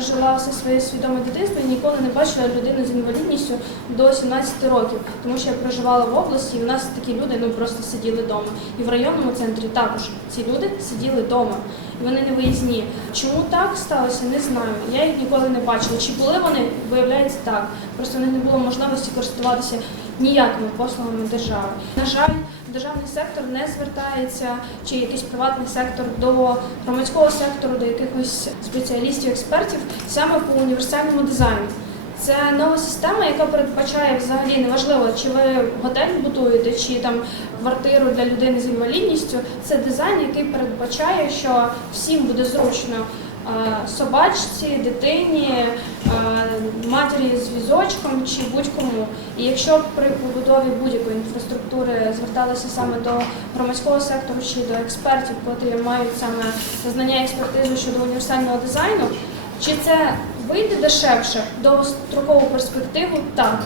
жила все своє свідоме дитинство і ніколи не бачила людину з інвалідністю до 17 років, тому що я проживала в області, і в нас такі люди ну просто сиділи вдома. І в районному центрі також ці люди сиділи вдома. І вони не виїзні. Чому так сталося, не знаю. Я їх ніколи не бачила. Чи були вони, виявляється так. Просто в них не було можливості користуватися ніякими послугами держави. На жаль, державний сектор не звертається, чи якийсь приватний сектор до громадського сектору, до якихось спеціалістів, експертів саме по універсальному дизайну. Це нова система, яка передбачає взагалі неважливо, чи ви готель будуєте, чи там квартиру для людини з інвалідністю. Це дизайн, який передбачає, що всім буде зручно собачці, дитині, матері з візочком чи будь-кому. І якщо при побудові будь-якої інфраструктури зверталися саме до громадського сектору чи до експертів, котрі мають саме знання і експертизу щодо універсального дизайну, чи це вийде дешевше довгострокову перспективу? Так.